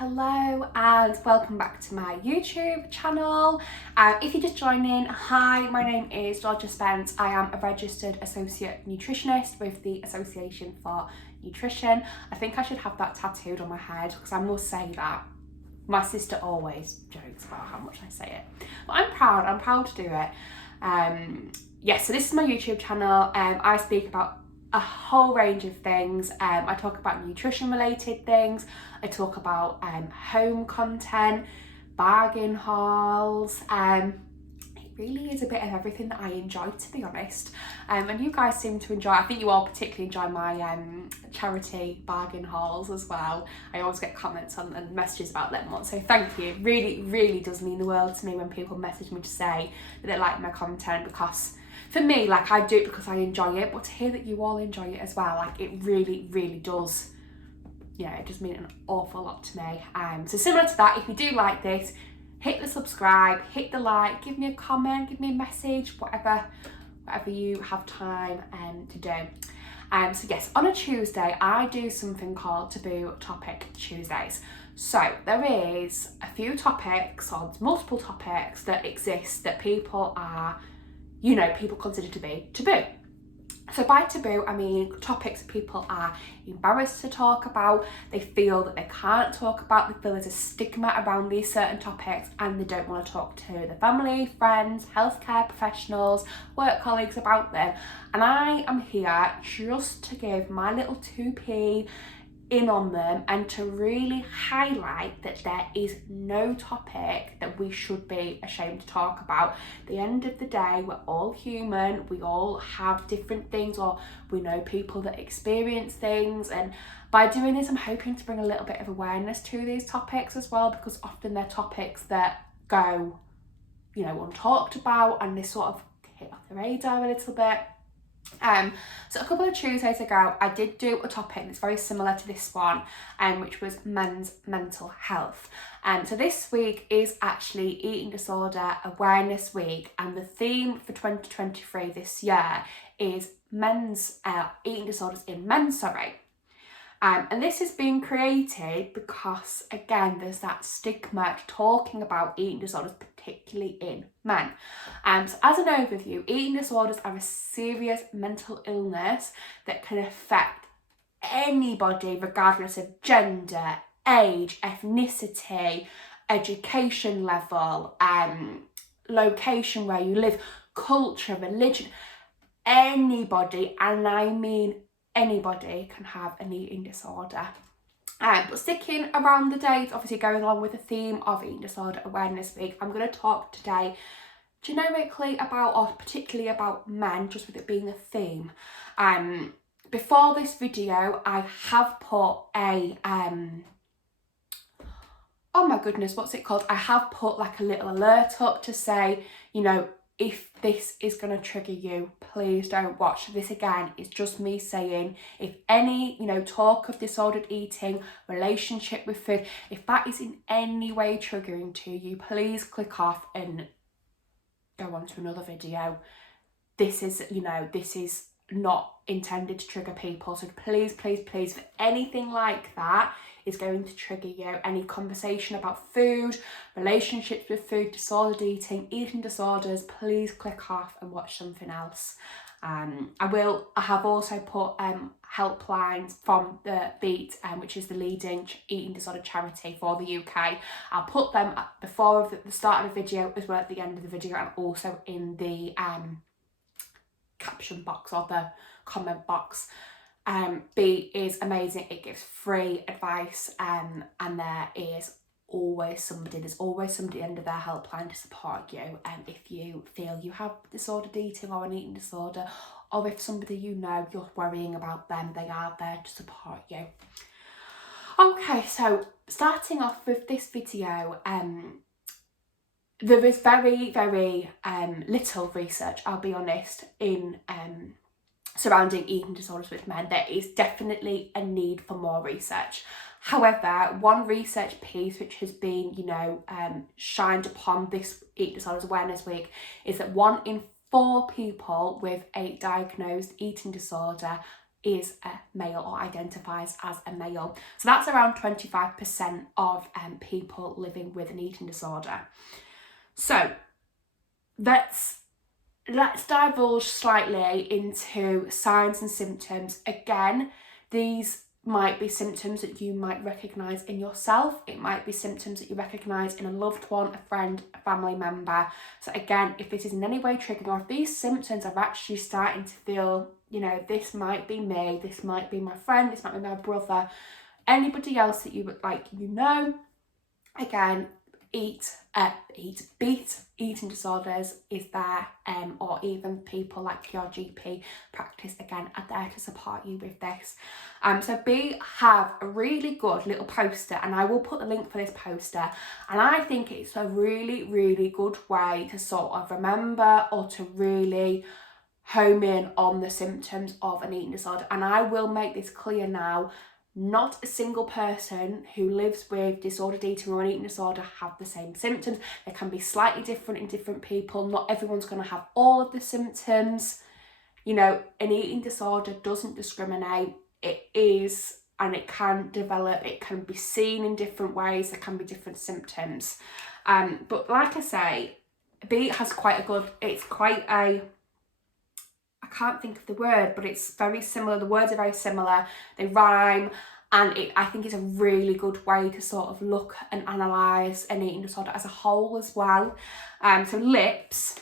Hello and welcome back to my YouTube channel. If you're just joining, hi, my name is Georgia Spence. I am a registered associate nutritionist with the Association for Nutrition. I think I should have that tattooed on my head because I must say that my sister always jokes about how much I say it. But I'm proud to do it. Yes, so this is my YouTube channel. I speak about a whole range of things. I talk about nutrition related things. I talk about home content, bargain hauls. It really is a bit of everything that I enjoy, to be honest. And you guys seem to enjoy, I think you all particularly enjoy my charity bargain hauls as well. I always get comments on and messages about them ones, so thank you. Really does mean the world to me when people message me to say that they like my content, because for me, like, I do it because I enjoy it, but to hear that you all enjoy it as well, like, it really does, yeah, it does mean an awful lot to me. So similar to that, if you do like this, hit the subscribe, hit the like, give me a comment, give me a message, whatever you have time to do. So yes, on a Tuesday, I do something called Taboo Topic Tuesdays. So there is a few topics, or multiple topics that exist that people are, people consider to be taboo. So by taboo, I mean topics that people are embarrassed to talk about, they feel that they can't talk about, they feel there's a stigma around these certain topics, and they don't want to talk to their family, friends, healthcare professionals, work colleagues about them. And I am here just to give my little 2p in on them and to really highlight that there is no topic that we should be ashamed to talk about. At the end of the day, we're all human, we all have different things, or we know people that experience things, and by doing this I'm hoping to bring a little bit of awareness to these topics as well, because often they're topics that go untalked about, and they sort of hit off the radar a little bit. So a couple of Tuesdays ago, I did do a topic that's very similar to this one, which was men's mental health. So this week is actually Eating Disorder Awareness Week, and the theme for 2023 this year is men's eating disorders in men, and this has been created because, again, there's that stigma talking about eating disorders, particularly in men. So as an overview, eating disorders are a serious mental illness that can affect anybody regardless of gender, age, ethnicity, education level, location where you live, culture, religion. Anybody, and I mean anybody, can have an eating disorder. But sticking around the date, obviously going along with the theme of Eating Disorder Awareness Week, I'm going to talk today generically about, or particularly about, men, just with it being a theme. Before this video, I have put a oh my goodness, what's it called? I have put like a little alert up to say, if this is going to trigger you, please don't watch. This again is just me saying, if any, talk of disordered eating, relationship with food, if that is in any way triggering to you, please click off and go on to another video. This is not intended to trigger people. So please, if anything like that is going to trigger you, any conversation about food, relationships with food, disordered eating disorders, please click off and watch something else. I have also put helplines from the Beat, which is the leading eating disorder charity for the UK. I'll put them before the start of the video, as well at the end of the video, and also in the caption box or the comment box. Beat is amazing. It gives free advice, and there's always somebody at the end of their helpline to support you, if you feel you have disordered eating or an eating disorder, or if somebody you're worrying about them, they are there to support you. Okay, so starting off with this video, there is very little research, I'll be honest, in surrounding eating disorders with men. There is definitely a need for more research. However, one research piece which has been, shined upon this Eating Disorders Awareness Week is that 1 in 4 people with a diagnosed eating disorder is a male or identifies as a male. So that's around 25% of people living with an eating disorder. So let's divulge slightly into signs and symptoms. Again, these might be symptoms that you might recognise in yourself. It might be symptoms that you recognise in a loved one, a friend, a family member. So again, if this is in any way triggering, or if these symptoms are actually starting to feel, this might be me, this might be my friend, this might be my brother, anybody else that you would again, beat eating disorders is there, or even people like your GP practice again are there to support you with this. So have a really good little poster, and I will put the link for this poster, and I think it's a really, really good way to sort of remember or to really home in on the symptoms of an eating disorder. And I will make this clear now, not a single person who lives with disordered eating or an eating disorder have the same symptoms. They can be slightly different in different people. Not everyone's going to have all of the symptoms. An eating disorder doesn't discriminate. It is, and it can develop, it can be seen in different ways. There can be different symptoms. But like I say, Beat has I can't think of the word, but it's very similar. The words are very similar. They rhyme, and I think it's a really good way to sort of look and analyse an eating disorder as a whole as well. So lips,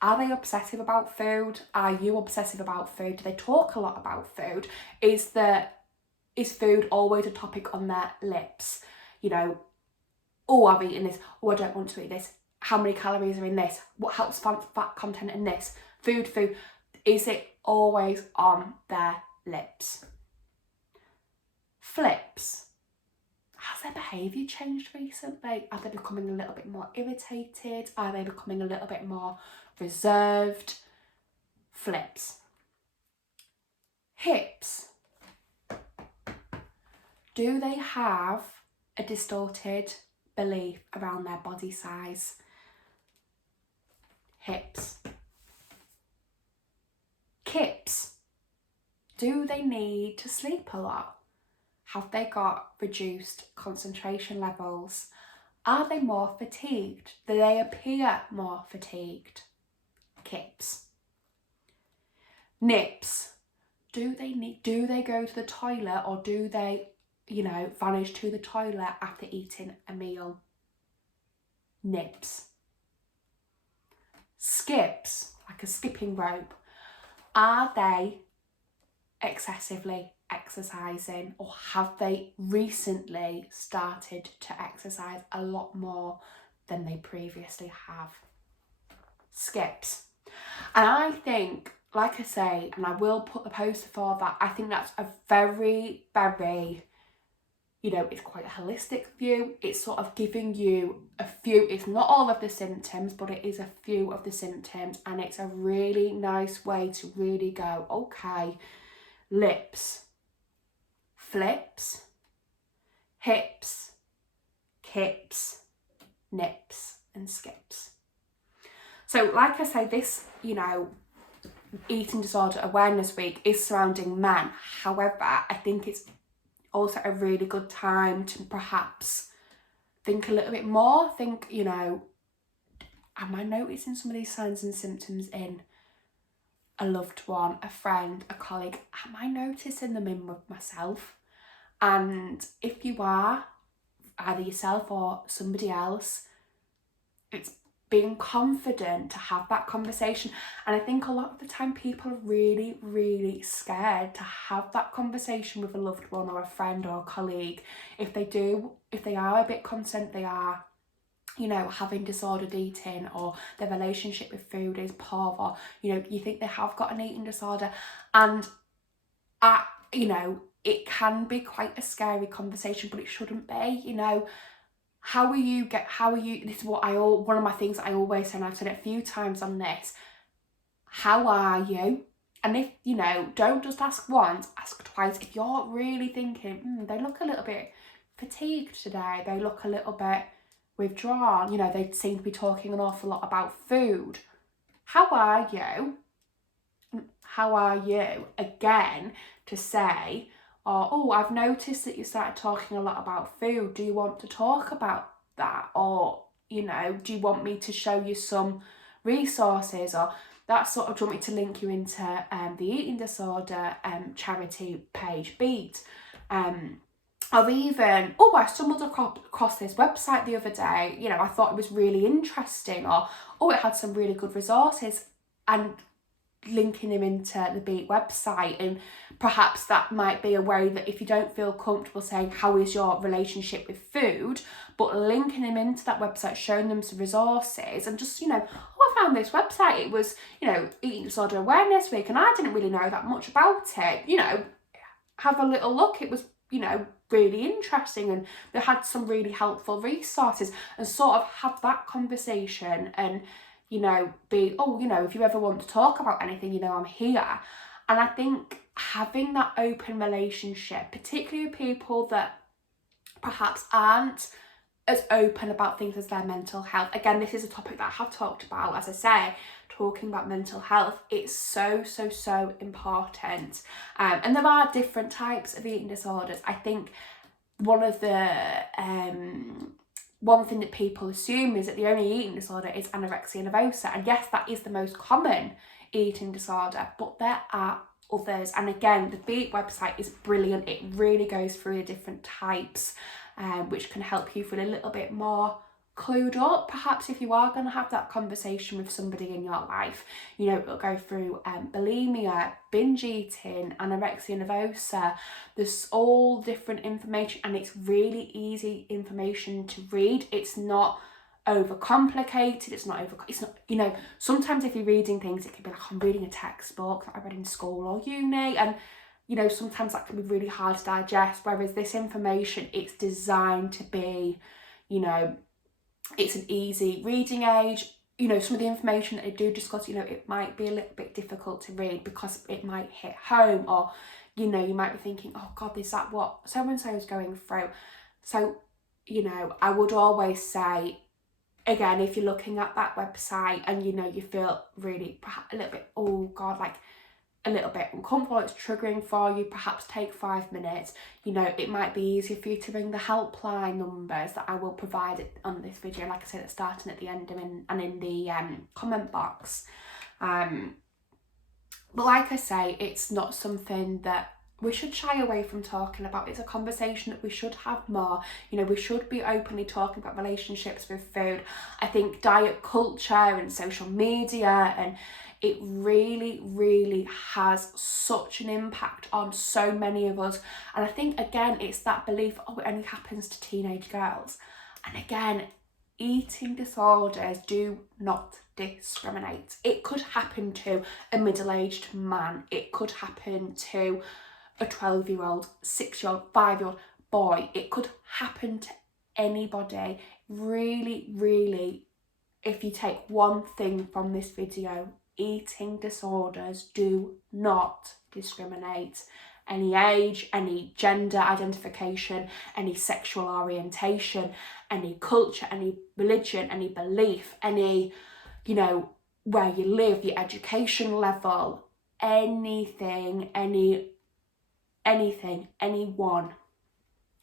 are they obsessive about food? Are you obsessive about food? Do they talk a lot about food? Is food always a topic on their lips? Oh, I've eaten this. Oh, I don't want to eat this. How many calories are in this? What helps fat content in this? Food. Is it always on their lips? Flips. Has their behaviour changed recently? Are they becoming a little bit more irritated? Are they becoming a little bit more reserved? Flips. Hips. Do they have a distorted belief around their body size? Hips. Kips. Do they need to sleep a lot? Have they got reduced concentration levels? Are they more fatigued? Do they appear more fatigued? Kips. Nips. Do they go to the toilet, or do they, vanish to the toilet after eating a meal? Nips. Skips, like a skipping rope. Are they excessively exercising, or have they recently started to exercise a lot more than they previously have? Skips. And I think, like I say, and I will put the poster for that, I think that's a very, very, it's quite a holistic view. It's sort of giving you a few, it's not all of the symptoms, but it is a few of the symptoms, and it's a really nice way to really go, okay, lips, flips, hips, kips, nips, and skips. So like I say, this, Eating Disorder Awareness Week is surrounding men. However, I think it's also a really good time to perhaps think a little bit more. Think, am I noticing some of these signs and symptoms in a loved one, a friend, a colleague? Am I noticing them in myself? And if you are, either yourself or somebody else, it's being confident to have that conversation. And I think a lot of the time people are really, really scared to have that conversation with a loved one or a friend or a colleague. If they are a bit concerned, they are, having disordered eating, or their relationship with food is poor, or, you think they have got an eating disorder. And, it can be quite a scary conversation, but it shouldn't be, How are you, this is one of my things that I always say, and I've said it a few times on this. How are you? And if, don't just ask once, ask twice. If you're really thinking, they look a little bit fatigued today, they look a little bit withdrawn, they seem to be talking an awful lot about food. How are you? How are you? Again, to say, oh, I've noticed that you started talking a lot about food. Do you want to talk about that? Or, do you want me to show you some resources? Or that sort of, do you want me to link you into the eating disorder charity page, Beat? Or even, I stumbled across this website the other day, I thought it was really interesting, or, it had some really good resources, and linking them into the Beat website. And perhaps that might be a way that if you don't feel comfortable saying, how is your relationship with food, but linking them into that website, showing them some resources, and just, I found this website, it was, Eating Disorder Awareness Week, and I didn't really know that much about it, have a little look. It was, really interesting, and they had some really helpful resources, and sort of have that conversation, and be, if you ever want to talk about anything, I'm here. And I think having that open relationship, particularly with people that perhaps aren't as open about things as their mental health. Again, this is a topic that I have talked about, as I say, talking about mental health. It's so important. And there are different types of eating disorders. I think one thing that people assume is that the only eating disorder is anorexia nervosa. And yes, that is the most common eating disorder, but there are others. And again, the Beat website is brilliant. It really goes through the different types, which can help you feel a little bit more clued up, perhaps, if you are going to have that conversation with somebody in your life. It'll go through bulimia, binge eating, anorexia nervosa. There's all different information, and it's really easy information to read. It's not overcomplicated. It's not, sometimes if you're reading things, it can be like, I'm reading a textbook that I read in school or uni, and sometimes that can be really hard to digest, whereas this information, it's designed to be, it's an easy reading age. Some of the information that I do discuss, it might be a little bit difficult to read because it might hit home, or, you might be thinking, oh God, is that what so-and-so is going through? So, I would always say, again, if you're looking at that website and, you feel really a little bit, oh God, like a little bit uncomfortable, it's triggering for you, perhaps take 5 minutes. It might be easier for you to ring the helpline numbers that I will provide on this video, like I said, at the start and at the end, and in the comment box. But like I say, it's not something that we should shy away from talking about. It's a conversation that we should have more. We should be openly talking about relationships with food. I think diet culture and social media, and it really has such an impact on so many of us. And I think, again, it's that belief, it only happens to teenage girls. And again, eating disorders do not discriminate. It could happen to a middle-aged man. It could happen to a 12-year-old, 6-year-old, 5-year-old boy. It could happen to anybody. Really, if you take one thing from this video, eating disorders do not discriminate. Any age, any gender identification, any sexual orientation, any culture, any religion, any belief, any, where you live, your education level, anything, anyone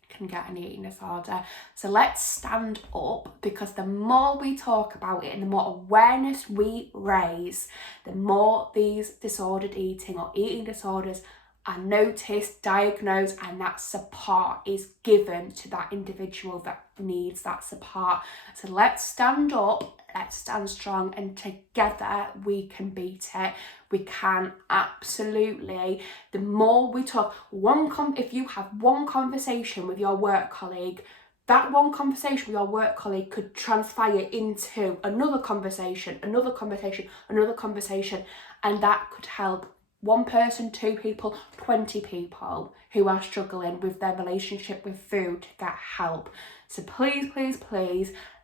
can get an eating disorder. So let's stand up, because the more we talk about it and the more awareness we raise, the more these disordered eating or eating disorders are noticed, diagnosed, and that support is given to that individual that needs that support. So let's stand up, let's stand strong, and together we can beat it. We can, absolutely. The more we talk, if you have one conversation with your work colleague, that one conversation with your work colleague could transpire into another conversation, and that could help one person, 2 people, 20 people who are struggling with their relationship with food to get help. So please,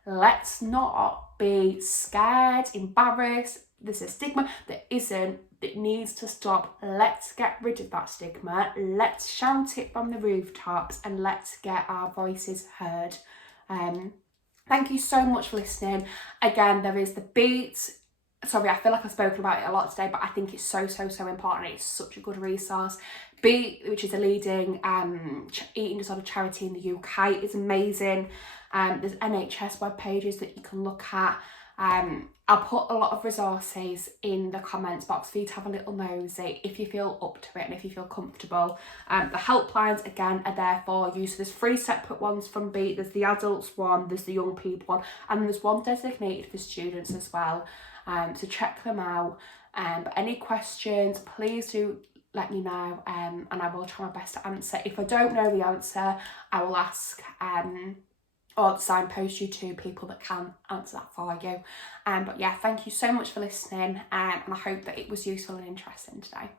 let's not be scared, embarrassed. There's a stigma that needs to stop. Let's get rid of that stigma. Let's shout it from the rooftops, and let's get our voices heard. Thank you so much for listening. Again, there is the Beat. Sorry, I feel like I've spoken about it a lot today, but I think it's so important. It's such a good resource. Beat, which is a leading eating disorder charity in the UK, is amazing. There's NHS web pages that you can look at. I'll put a lot of resources in the comments box for you to have a little nosy if you feel up to it and if you feel comfortable. The helplines, again, are there for you. So there's 3 separate ones from Beat. There's the adults one, there's the young people one, and there's one designated for students as well. So check them out. But any questions, please do let me know, and I will try my best to answer. If I don't know the answer, I will ask or signpost you to people that can answer that for you. But yeah, thank you so much for listening, and I hope that it was useful and interesting today.